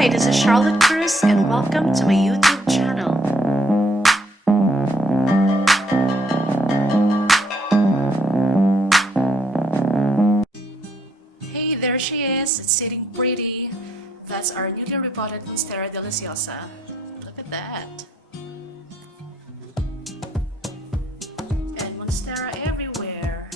Hi, this is Charlotte Cruz and welcome to my YouTube channel. Hey, there she is, sitting pretty. That's our newly repotted Monstera Deliciosa. Look at that. And Monstera everywhere.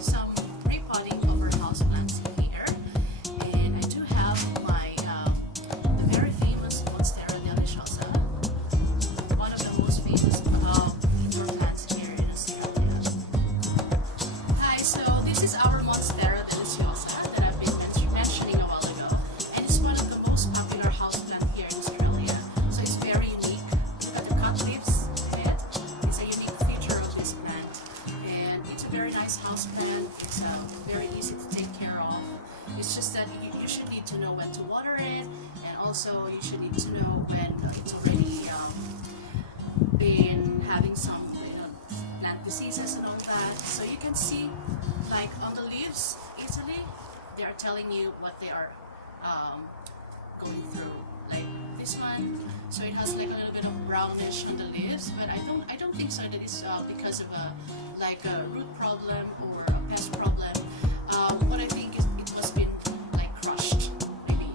Some repotting of our houseplants here, and I do have my the very famous Monstera Deliciosa, one of the most famous indoor plants here in Australia. Hi, so this is our Monstera Deliciosa that I've been mentioning a while ago, and it's one of the most popular houseplant here in Australia. So it's very unique. Look at the cut leaves. It's a unique feature of this plant. And it's a very nice house plant. It's very easy to take care of. It's just that you should need to know when to water it, and also you should need to know when it's already been having some plant diseases and all that. So you can see, like on the leaves, easily they are telling you what they are going through. Like this one, so it has like a little bit of brownish on the leaves, but I don't think so that it's because of a root problem or a pest problem. What I think is it must been like crushed, maybe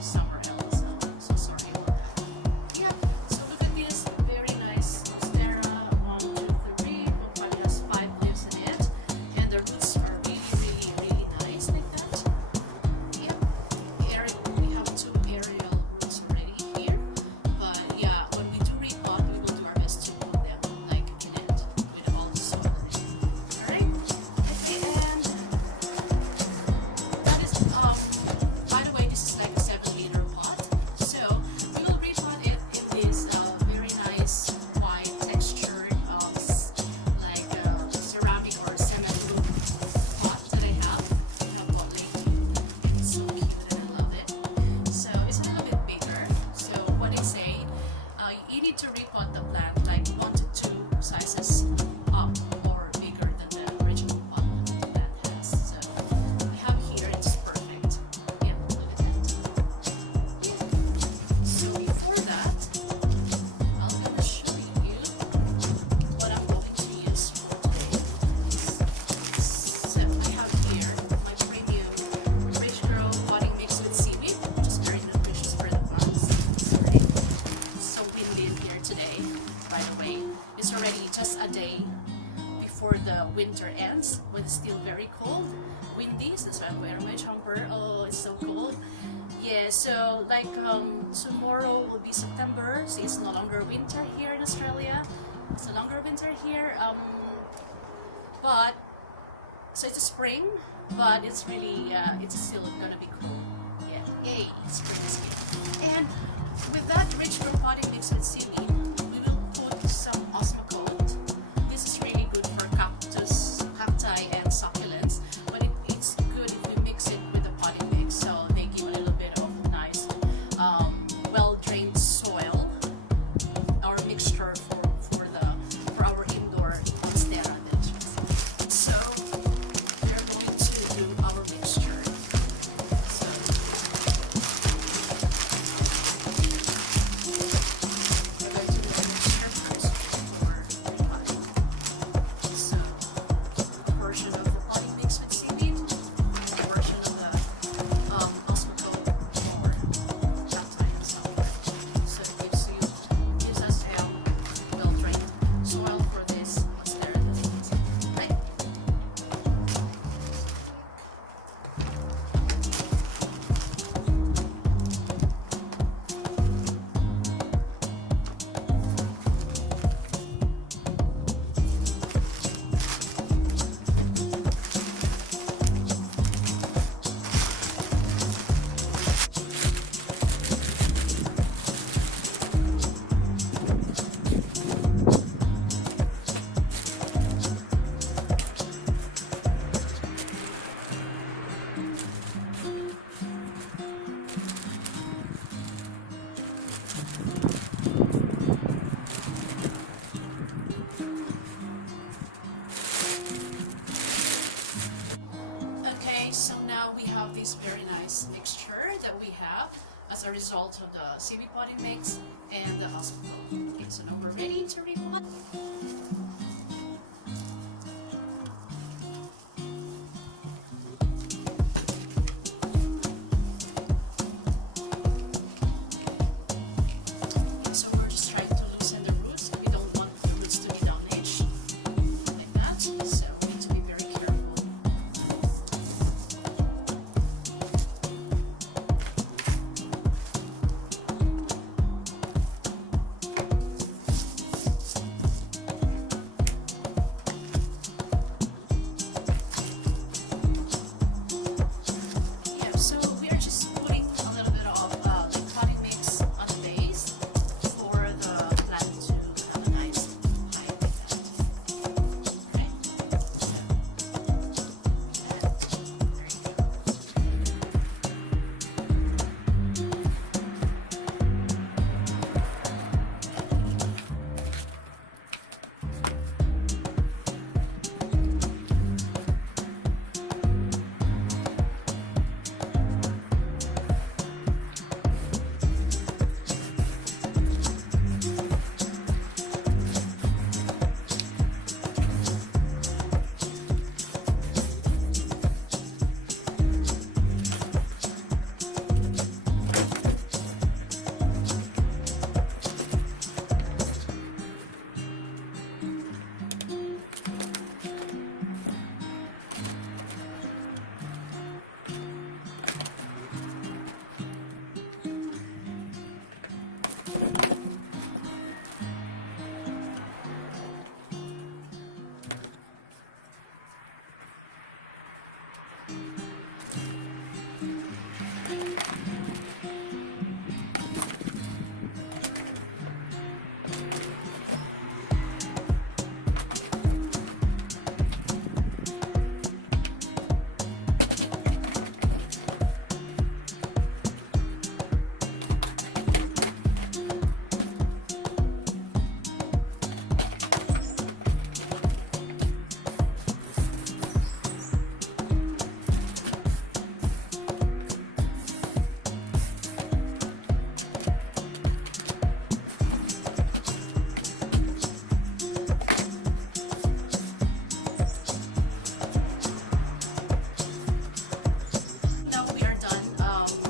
somewhere else. So sorry about that. Yeah. So look at this very nice Monstera. 1, 2, 3, 4, 5. It has 5 leaves in it, and the roots are really nice like that. Yeah. We have 2 aerial roots already here, but yeah, when we do repot, we will do our best to put them like in it with all the soil in it. Alright? Okay, and that is by the way, this is like a 7-liter pot. So we will repot it in this very nice white textured like ceramic or cement pot that I have bought lately. It's so cute and I love it. So it's a little bit bigger. So what I say, you need to repot the plant like 1 to 2 sizes up or bigger than the original pot that the plant has. So we have here, it's perfect. Yeah, look at that. Yeah. So before that, I'm gonna show you what I'm going to use for today. So I have here my premium rich grow potting mix with seaweed, which is very nutritious for the plants. Sorry. It's so windy in here today, by the way. It's already just a day before the winter ends, when it's still very cold, windy. So that's why I'm wearing my jumper. Oh, it's so cold. Yeah, so like tomorrow will be September, so it's no longer winter here in Australia. It's no longer winter here. But so it's a spring, but it's really it's still gonna be cool. Yeah, yay, spring is here. And with that rich grow potting mix with seaweed, we will put some osmocote. This is really good for cacti and succulents, but it's good if we mix it with the potting mix, so they give a little bit of nice well-drained soil or mixture for our indoor Monstera. So we're going to do our mixture. So we're going to as a result of the seaweed potting mix and the hospital. Okay, so now we're ready to repot. So we're just trying to loosen the roots. We don't want the roots to be damaged like that. So we need to be very careful. Yeah, so we are just putting a little bit of the potting mix on the base for the plant to have a nice height like that. Okay? So, there you go. Now we are done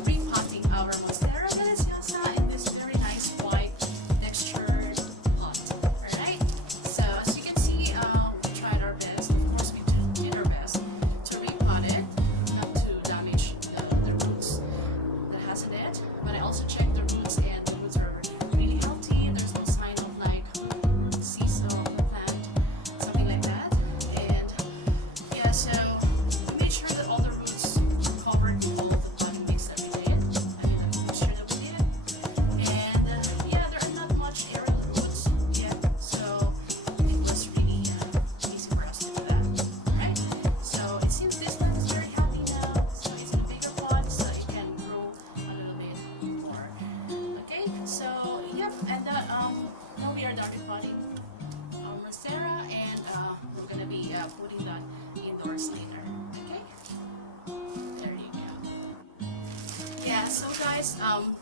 repotting our Monstera Deliciosa in this very nice white textured pot. Alright? So as you can see, we tried our best. Of course, we did our best to repot it, not to damage the roots that has in it. But I also checked the roots, and the roots are really healthy. There's no sign of like disease of the plant, something like that. And yeah, so we made sure that all the roots covered all of the potting mix that we did. I mean, the mixture that we did. And yeah, there are not much aerial roots yet, so it was really easy for us to do that. Right? So it seems this plant is very happy now. So it's in a bigger pot, so it can grow a little bit more. Okay, so yep, and now we are done repotting our Monstera, and we're gonna be putting that indoors later. Okay, there you go. Yeah, so guys,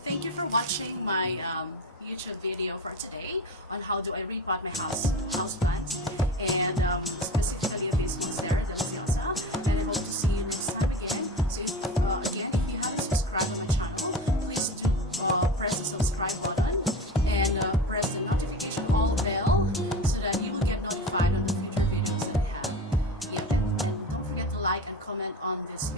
thank you for watching my YouTube video for today on how do I repot my house plants, and specifically this Monstera Deliciosa. And I hope to see you next time again. So again, if you haven't subscribed to my channel, please do press the subscribe button and press the notification all bell so that you will get notified on the future videos that I have. Yeah, and don't forget to like and comment on this